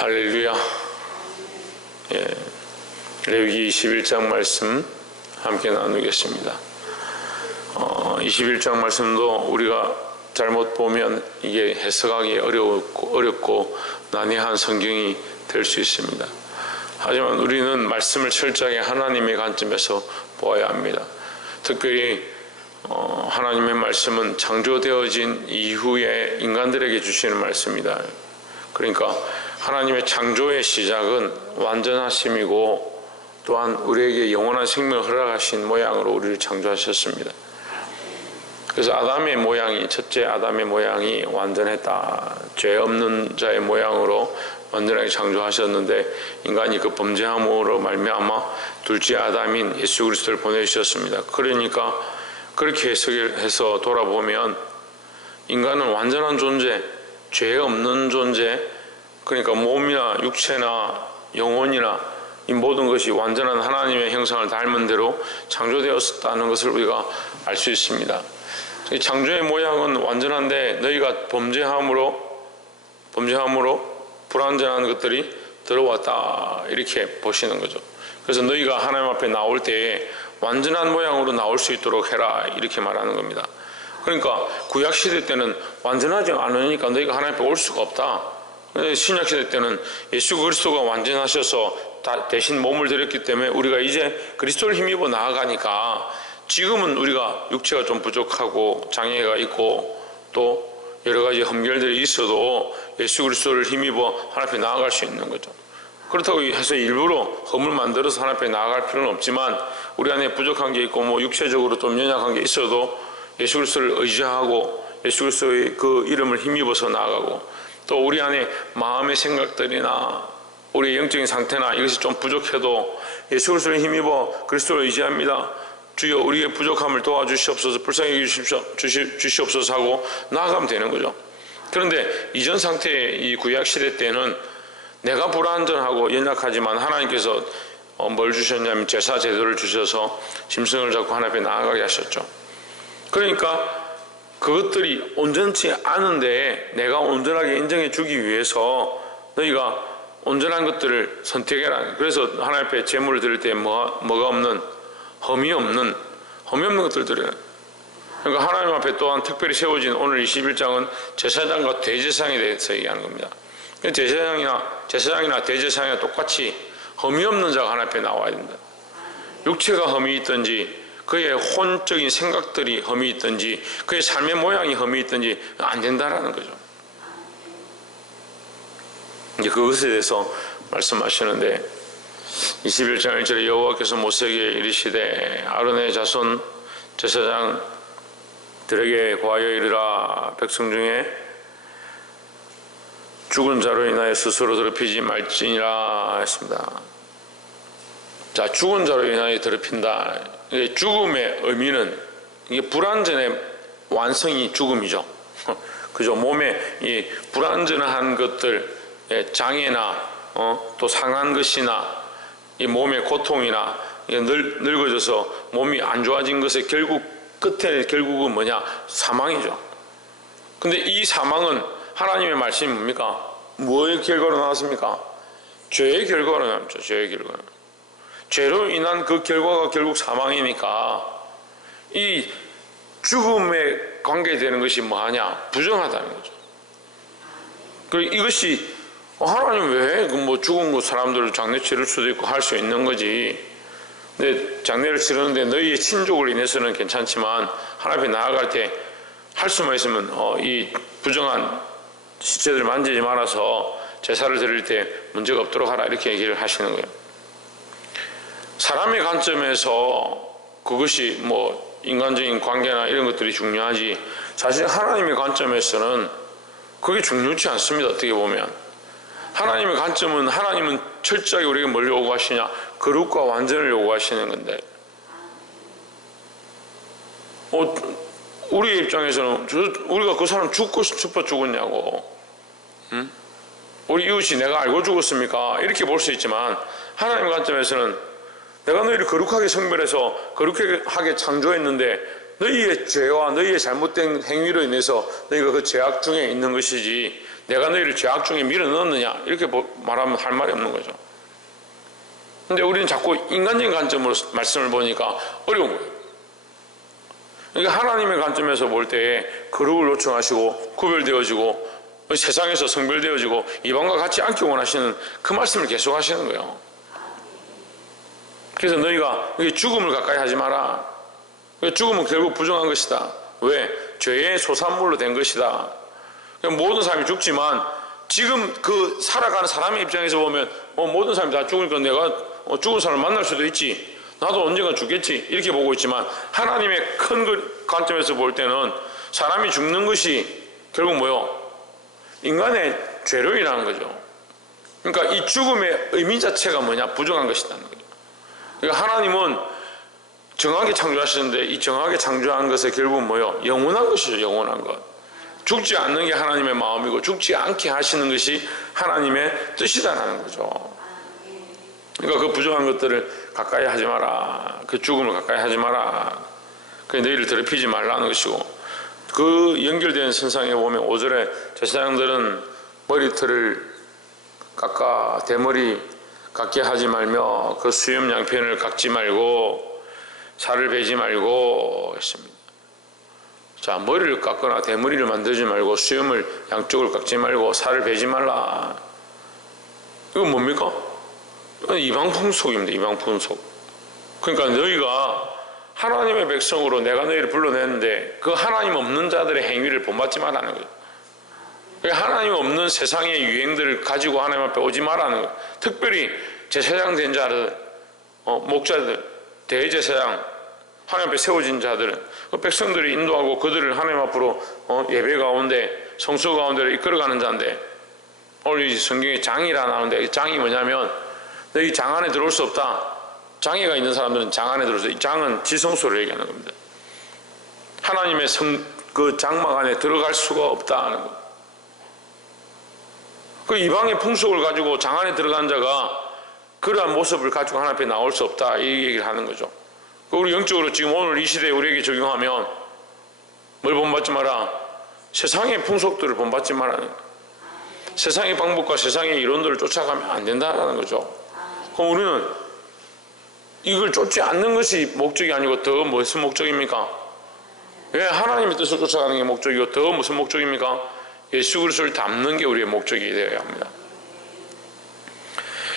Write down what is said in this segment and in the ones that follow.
할렐루야. 레위기 21장 말씀 함께 나누겠습니다. 21장 말씀도 우리가 잘못 보면 이게 해석하기 어렵고 난해한 성경이 될 수 있습니다. 하지만 우리는 말씀을 철저하게 하나님의 관점에서 보아야 합니다. 특별히 하나님의 말씀은 창조되어진 이후에 인간들에게 주시는 말씀이다. 그러니까 하나님의 창조의 시작은 완전하심이고 또한 우리에게 영원한 생명을 허락하신 모양으로 우리를 창조하셨습니다. 그래서 첫째 아담의 모양이 완전했다. 죄 없는 자의 모양으로 완전하게 창조하셨는데 인간이 그 범죄함으로 말미암아 둘째 아담인 예수 그리스도를 보내주셨습니다. 그러니까 그렇게 해서 돌아보면 인간은 완전한 존재, 죄 없는 존재, 그러니까 몸이나 육체나 영혼이나 이 모든 것이 완전한 하나님의 형상을 닮은 대로 창조되었다는 것을 우리가 알 수 있습니다. 창조의 모양은 완전한데 너희가 범죄함으로 불완전한 것들이 들어왔다, 이렇게 보시는 거죠. 그래서 너희가 하나님 앞에 나올 때에 완전한 모양으로 나올 수 있도록 해라, 이렇게 말하는 겁니다. 그러니까 구약시대 때는 완전하지 않으니까 너희가 하나님 앞에 올 수가 없다. 신약시대 때는 예수 그리스도가 완전하셔서 대신 몸을 드렸기 때문에 우리가 이제 그리스도를 힘입어 나아가니까 지금은 우리가 육체가 좀 부족하고 장애가 있고 또 여러 가지 흠결들이 있어도 예수 그리스도를 힘입어 하나님 앞에 나아갈 수 있는 거죠. 그렇다고 해서 일부러 흠을 만들어서 하나님 앞에 나아갈 필요는 없지만 우리 안에 부족한 게 있고 육체적으로 좀 연약한 게 있어도 예수 그리스도를 의지하고 예수 그리스도의 그 이름을 힘입어서 나아가고 또 우리 안에 마음의 생각들이나 우리의 영적인 상태나 이것이 좀 부족해도 예수 그리스도를 힘입어 그리스도를 의지합니다. 주여 우리의 부족함을 도와주시옵소서, 불쌍히 주시옵소서 하고 나아가면 되는 거죠. 그런데 이전 상태의 이 구약시대 때는 내가 불완전하고 연약하지만 하나님께서 뭘 주셨냐면 제사 제도를 주셔서 짐승을 잡고 하나님 앞에 나아가게 하셨죠. 그러니까 그것들이 온전치 않은데 내가 온전하게 인정해 주기 위해서 너희가 온전한 것들을 선택해라. 그래서 하나님 앞에 제물을 드릴 때 뭐가 없는, 흠이 없는 것들을 드려라. 그러니까 하나님 앞에 또한 특별히 세워진 오늘 21장은 제사장과 대제사장에 대해서 얘기하는 겁니다. 제사장이나 대제사장이 똑같이 흠이 없는 자가 하나님 앞에 나와야 된다. 육체가 흠이 있든지 그의 혼적인 생각들이 흠이 있든지 그의 삶의 모양이 흠이 있든지 안 된다라는 거죠. 이제 그것에 대해서 말씀하시는데 21장 1절에 여호와께서 모세에게 이르시되 아론의 자손 제사장들에게 고하여 이르라. 백성 중에 죽은 자로 인하여 스스로 더럽히지 말지니라 했습니다. 자, 죽은 자로 인하여 더럽힌다. 죽음의 의미는 이게 불완전의 완성이 죽음이죠. 그죠? 몸에 이 불완전한 것들, 장애나 또 상한 것이나 이 몸의 고통이나 늙어져서 몸이 안 좋아진 것의 결국은 뭐냐? 사망이죠. 근데 이 사망은 하나님의 말씀이 뭡니까? 뭐의 결과로 나왔습니까? 죄의 결과로 나왔죠. 죄의 결과. 죄로 인한 그 결과가 결국 사망이니까 이 죽음에 관계되는 것이 뭐하냐? 부정하다는 거죠. 그리고 이것이 하나님 왜 죽은 거 사람들 장례 치를 수도 있고 할 수 있는 거지. 근데 장례를 치르는데 너희의 친족을 인해서는 괜찮지만 하나님 앞에 나아갈 때 할 수만 있으면 이 부정한 시체들을 만지지 말아서 제사를 드릴 때 문제가 없도록 하라, 이렇게 얘기를 하시는 거예요. 사람의 관점에서 그것이 인간적인 관계나 이런 것들이 중요하지 사실 하나님의 관점에서는 그게 중요치 않습니다. 어떻게 보면 하나님의 관점은 하나님은 철저하게 우리에게 뭘 요구하시냐? 거룩과 완전을 요구하시는 건데 우리 입장에서는 우리가 그 사람 죽고 싶어 죽었냐고, 응? 우리 이웃이 내가 알고 죽었습니까? 이렇게 볼 수 있지만 하나님의 관점에서는 내가 너희를 거룩하게 성별해서 거룩하게 창조했는데 너희의 죄와 너희의 잘못된 행위로 인해서 너희가 그 죄악 중에 있는 것이지 내가 너희를 죄악 중에 밀어넣었느냐 이렇게 말하면 할 말이 없는 거죠. 근데 우리는 자꾸 인간적인 관점으로 말씀을 보니까 어려운 거예요. 그러니까 하나님의 관점에서 볼 때 거룩을 요청하시고 구별되어지고 세상에서 성별되어지고 이방과 같이 앉기 원하시는 그 말씀을 계속 하시는 거예요. 그래서 너희가 죽음을 가까이 하지 마라. 죽음은 결국 부정한 것이다. 왜? 죄의 소산물로 된 것이다. 모든 사람이 죽지만 지금 그 살아가는 사람의 입장에서 보면 모든 사람이 다 죽으니까 내가 죽은 사람을 만날 수도 있지, 나도 언젠가 죽겠지 이렇게 보고 있지만 하나님의 큰 관점에서 볼 때는 사람이 죽는 것이 결국 뭐요? 인간의 죄로 인한 거죠. 그러니까 이 죽음의 의미 자체가 뭐냐? 부정한 것이라는 거죠. 그러니까 하나님은 정확하게 창조하시는데 이 정확하게 창조한 것은 결국 뭐요? 영원한 것이죠. 영원한 것. 죽지 않는 게 하나님의 마음이고 죽지 않게 하시는 것이 하나님의 뜻이다라는 거죠. 그러니까 그 부정한 것들을 가까이 하지 마라. 그 죽음을 가까이 하지 마라. 그 너희를 더럽히지 말라는 것이고, 그 연결된 선상에 보면 5절에 제사장들은 머리털을 깎아 대머리 깎게 하지 말며 그 수염 양편을 깎지 말고 살을 베지 말고 했습니다. 자, 머리를 깎거나 대머리를 만들지 말고 수염을 양쪽을 깎지 말고 살을 베지 말라. 이건 뭡니까? 이방 풍속입니다. 이방 풍속. 그러니까 너희가 하나님의 백성으로 내가 너희를 불러냈는데 그 하나님 없는 자들의 행위를 본받지 말라는 거예요. 하나님 없는 세상의 유행들을 가지고 하나님 앞에 오지 말라는 거예요. 특별히 제사장 된 자들, 목자들, 대제사장, 하나님 앞에 세워진 자들은 그 백성들이 인도하고 그들을 하나님 앞으로 예배 가운데 성수 가운데로 이끌어가는 자인데, 오늘 성경에 장이라 나오는데 장이 뭐냐면 너희 장 안에 들어올 수 없다. 장애가 있는 사람들은 장 안에 들어올 수 있다. 장은 지성소를 얘기하는 겁니다. 하나님의 그 장막 안에 들어갈 수가 없다는 것. 그 이방의 풍속을 가지고 장 안에 들어간 자가 그러한 모습을 가지고 하나님 앞에 나올 수 없다, 이 얘기를 하는 거죠. 우리 영적으로 지금 오늘 이 시대에 우리에게 적용하면 뭘 본받지 마라? 세상의 풍속들을 본받지 마라. 세상의 방법과 세상의 이론들을 쫓아가면 안 된다는 거죠. 그럼 우리는 이걸 쫓지 않는 것이 목적이 아니고 더 무슨 목적입니까? 왜 하나님의 뜻을 쫓아가는 게 목적이고 더 무슨 목적입니까? 예수 그리스도를 닮는 게 우리의 목적이 되어야 합니다.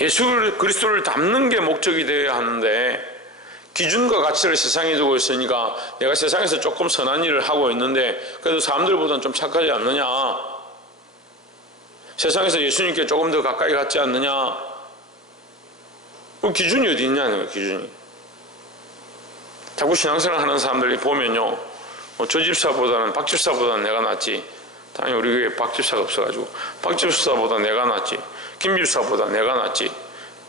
예수 그리스도를 닮는 게 목적이 되어야 하는데, 기준과 가치를 세상에 두고 있으니까 내가 세상에서 조금 선한 일을 하고 있는데 그래도 사람들보다는 좀 착하지 않느냐, 세상에서 예수님께 조금 더 가까이 갔지 않느냐, 그 기준이 어디 있냐는 거예요. 기준이. 자꾸 신앙생활 하는 사람들이 보면요, 저 집사보다는 박 집사보다는 내가 낫지, 당연히 우리 교회에 박 집사가 없어가지고 박 집사보다 내가 낫지, 김 집사보다 내가 낫지,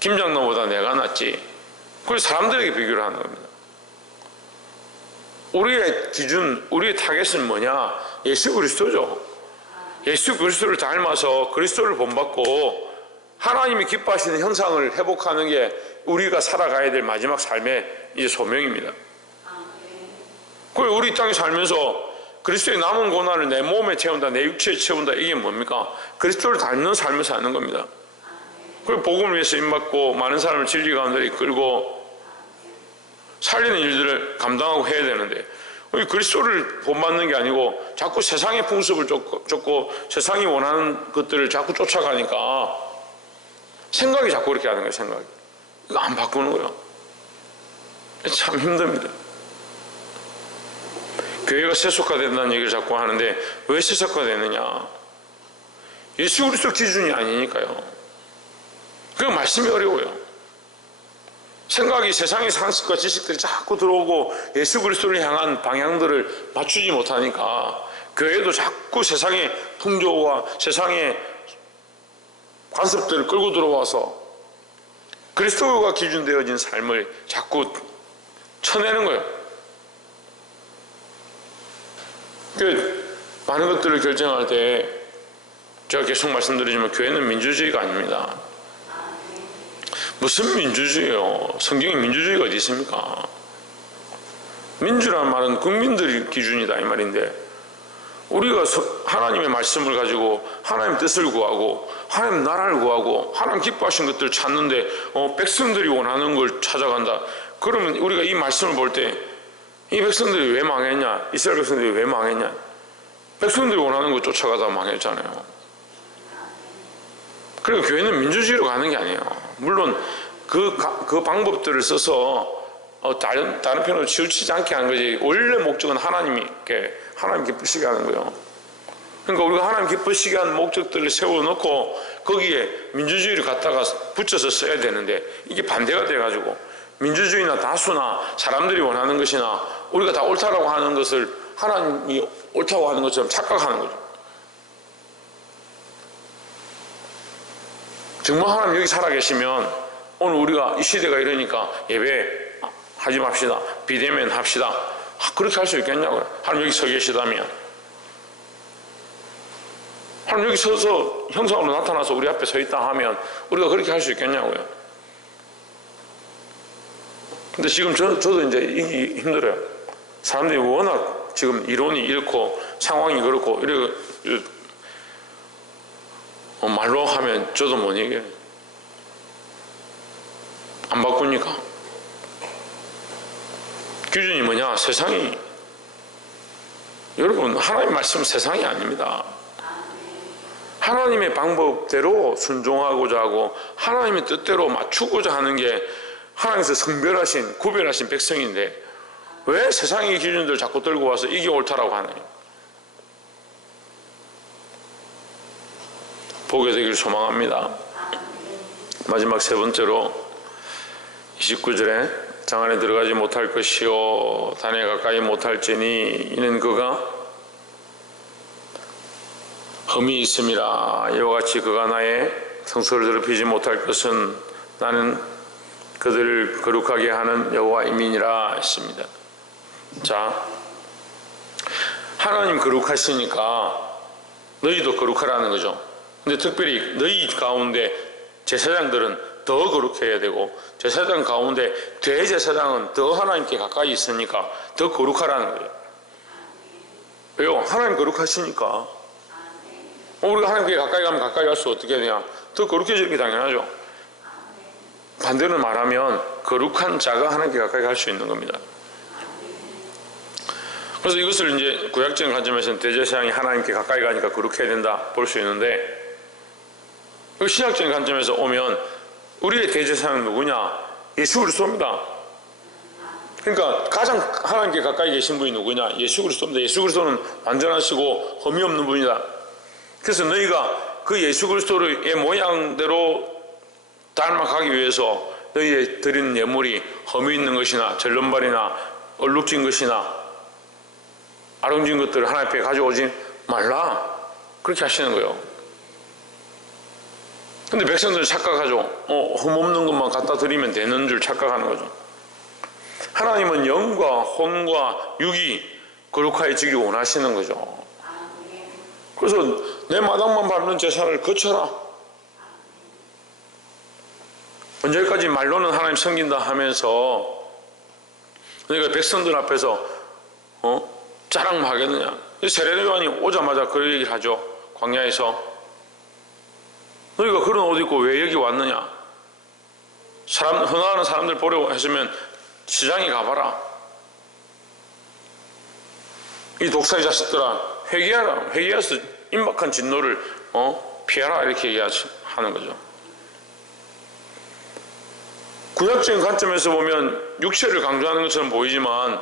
김 장로보다 내가 낫지, 그걸 사람들에게 비교를 하는 겁니다. 우리의 기준, 우리의 타겟은 뭐냐? 예수 그리스도죠. 예수 그리스도를 닮아서 그리스도를 본받고 하나님이 기뻐하시는 형상을 회복하는 게 우리가 살아가야 될 마지막 삶의 이제 소명입니다. 그리고 우리 땅에 살면서 그리스도의 남은 고난을 내 몸에 채운다, 내 육체에 채운다, 이게 뭡니까? 그리스도를 닮는 삶을 사는 겁니다. 그리고 복음을 위해서 임받고 많은 사람을 진리 가운데 이끌고 살리는 일들을 감당하고 해야 되는데, 그리스도를 본받는 게 아니고 자꾸 세상의 풍습을 쫓고 세상이 원하는 것들을 자꾸 쫓아가니까 생각이 자꾸 그렇게 하는 거예요. 생각이. 이거 안 바꾸는 거예요. 참 힘듭니다. 교회가 세속화된다는 얘기를 자꾸 하는데 왜 세속화되느냐? 예수 그리스도 기준이 아니니까요. 그 말씀이 어려워요. 생각이 세상의 상식과 지식들이 자꾸 들어오고 예수 그리스도를 향한 방향들을 맞추지 못하니까 교회도 자꾸 세상의 풍조와 세상의 관습들을 끌고 들어와서 그리스도가 기준되어진 삶을 자꾸 쳐내는 거예요. 많은 것들을 결정할 때 제가 계속 말씀드리지만 교회는 민주주의가 아닙니다. 무슨 민주주의요? 성경에 민주주의가 어디 있습니까? 민주란 말은 국민들이 기준이다 이 말인데, 우리가 하나님의 말씀을 가지고 하나님 뜻을 구하고 하나님 나라를 구하고 하나님 기뻐하신 것들을 찾는데 백성들이 원하는 걸 찾아간다. 그러면 우리가 이 말씀을 볼 때 이 백성들이 왜 망했냐? 이스라엘 백성들이 왜 망했냐? 백성들이 원하는 걸 쫓아가다 망했잖아요. 그리고 교회는 민주주의로 가는 게 아니에요. 물론 그 방법들을 써서 다른 편으로 치우치지 않게 하는 거지, 원래 목적은 하나님 기쁘시게 하는 거예요. 그러니까 우리가 하나님 기쁘시게 하는 목적들을 세워놓고 거기에 민주주의를 갖다가 붙여서 써야 되는데, 이게 반대가 돼가지고 민주주의나 다수나 사람들이 원하는 것이나 우리가 다 옳다라고 하는 것을 하나님이 옳다고 하는 것처럼 착각하는 거죠. 정말 하나님 여기 살아계시면 오늘 우리가 이 시대가 이러니까 예배 하지 맙시다, 비대면 합시다, 그렇게 할 수 있겠냐고요. 하나님 여기 서 계시다면, 하나님 여기 서서 형상으로 나타나서 우리 앞에 서 있다 하면 우리가 그렇게 할 수 있겠냐고요. 근데 지금 저도 이제 이게 힘들어요. 사람들이 워낙 지금 이론이 이렇고 상황이 그렇고 말로 하면 저도 못 이겨요. 안 바꾸니까. 기준이 뭐냐? 세상이. 여러분, 하나님 말씀 세상이 아닙니다. 하나님의 방법대로 순종하고자 하고 하나님의 뜻대로 맞추고자 하는 게 하나님께서 성별하신, 구별하신 백성인데 왜 세상의 기준들 자꾸 들고 와서 이게 옳다라고 하나요? 보게 되길 소망합니다. 마지막 세 번째로 29절에 장 안에 들어가지 못할 것이요 단에 가까이 못할지니 이는 그가 흠이 있음이라. 이와 같이 그가 나의 성소를 더럽히지 못할 것은 나는 그들을 거룩하게 하는 여호와임이니라 했습니다. 자, 하나님 거룩하시니까 너희도 거룩하라는 거죠. 근데 특별히 너희 가운데 제사장들은 더 거룩해야 되고 제사장 가운데 대제사장은 더 하나님께 가까이 있으니까 더 거룩하라는 거예요. 왜요? 하나님 거룩하시니까. 우리가 하나님께 가까이 가면 가까이 갈수록 어떻게 되냐? 더 거룩해지는 게 당연하죠. 반대로 말하면 거룩한 자가 하나님께 가까이 갈 수 있는 겁니다. 그래서 이것을 이제 구약적인 관점에서는 대제사장이 하나님께 가까이 가니까 거룩해야 된다 볼 수 있는데, 신약적인 관점에서 오면 우리의 대제사장은 누구냐? 예수 그리스도입니다. 그러니까 가장 하나님께 가까이 계신 분이 누구냐? 예수 그리스도입니다. 예수 그리스도는 완전하시고 흠이 없는 분이다. 그래서 너희가 그 예수 그리스도의 모양대로 닮아가기 위해서 너희의 드리는 예물이 흠이 있는 것이나 절름발이나 얼룩진 것이나 아름진 것들을 하나님 앞에 가져오지 말라, 그렇게 하시는 거예요. 근데 백성들은 착각하죠. 흠없는 것만 갖다 드리면 되는 줄 착각하는 거죠. 하나님은 영과 혼과 육이 거룩해지길 원하시는 거죠. 그래서 내 마당만 밟는 제사를 거쳐라. 언제까지 말로는 하나님 섬긴다 하면서 너희가 백성들 앞에서 자랑만 하겠느냐? 세례 요한이 오자마자 그 얘기를 하죠. 광야에서 너희가 그런 옷 입고 왜 여기 왔느냐? 흥하는 사람들 보려고 했으면 시장에 가봐라. 이 독사의 자식들아, 회개하라. 회개해서 임박한 진노를 피하라, 이렇게 얘기하는 거죠. 구약적인 관점에서 보면 육체를 강조하는 것처럼 보이지만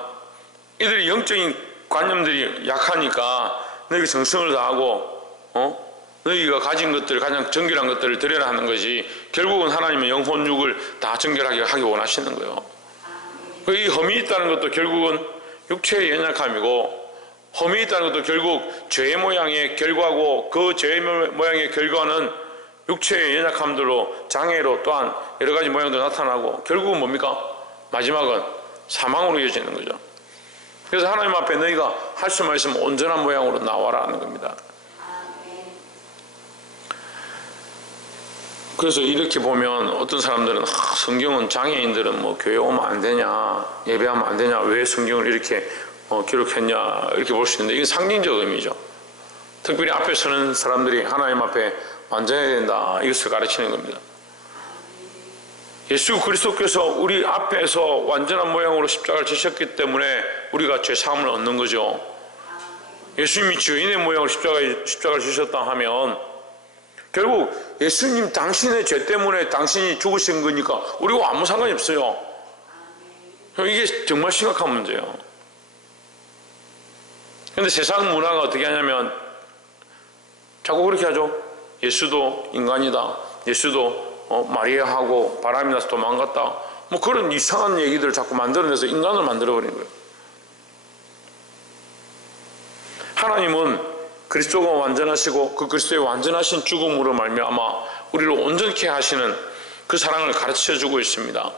이들이 영적인 관념들이 약하니까 너희가 정성을 다하고 너희가 가진 것들, 가장 정결한 것들을 드려라 하는 것이, 결국은 하나님의 영혼 육을 다 정결하게 하기 원하시는 거예요. 이 흠이 있다는 것도 결국은 육체의 연약함이고, 흠이 있다는 것도 결국 죄의 모양의 결과고, 그 죄의 모양의 결과는 육체의 연약함들로, 장애로 또한 여러 가지 모양도 나타나고, 결국은 뭡니까? 마지막은 사망으로 이어지는 거죠. 그래서 하나님 앞에 너희가 할 수만 있으면 온전한 모양으로 나와라 하는 겁니다. 그래서 이렇게 보면 어떤 사람들은 성경은 장애인들은 뭐 교회 오면 안 되냐, 예배하면 안 되냐, 왜 성경을 이렇게 기록했냐, 이렇게 볼 수 있는데, 이건 상징적 의미죠. 특별히 앞에 서는 사람들이 하나님 앞에 완전해야 된다, 이것을 가르치는 겁니다. 예수 그리스도께서 우리 앞에서 완전한 모양으로 십자가를 지셨기 때문에 우리가 죄사함을 얻는 거죠. 예수님이 죄인의 모양으로 십자가를 지셨다 하면 결국 예수님 당신의 죄 때문에 당신이 죽으신 거니까 우리가 아무 상관이 없어요. 이게 정말 심각한 문제예요. 그런데 세상 문화가 어떻게 하냐면 자꾸 그렇게 하죠. 예수도 인간이다, 예수도 마리아하고 바람이 나서 도망갔다, 뭐 그런 이상한 얘기들을 자꾸 만들어내서 인간을 만들어버리는 거예요. 하나님은 그리스도가 완전하시고 그 그리스도의 완전하신 죽음으로 말미암아 우리를 온전케 하시는 그 사랑을 가르쳐주고 있습니다.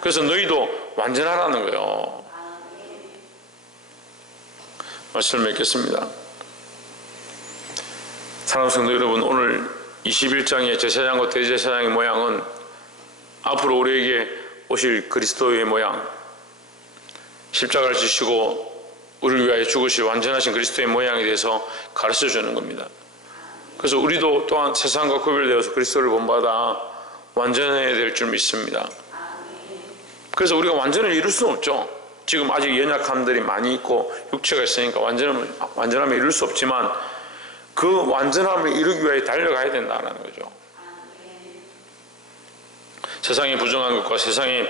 그래서 너희도 완전하라는 거예요. 말씀을 맺겠습니다. 사랑하는 성도 여러분, 오늘 21장의 제사장과 대제사장의 모양은 앞으로 우리에게 오실 그리스도의 모양, 십자가를 지시고 우리를 위하여 죽으실 완전하신 그리스도의 모양에 대해서 가르쳐 주는 겁니다. 그래서 우리도 또한 세상과 구별되어서 그리스도를 본받아 완전해야 될 줄 믿습니다. 그래서 우리가 완전을 이룰 수는 없죠. 지금 아직 연약함들이 많이 있고 육체가 있으니까 완전함을 이룰 수 없지만 그 완전함을 이루기 위해 달려가야 된다는 거죠. 세상에 부정한 것과 세상에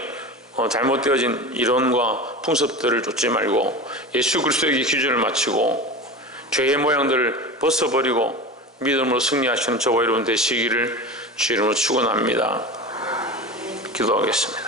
잘못되어진 이론과 풍습들을 쫓지 말고 예수 그리스도에게 기준을 맞추고 죄의 모양들을 벗어버리고 믿음으로 승리하시는 저와 여러분 되시기를 주 이름으로 축원합니다. 기도하겠습니다.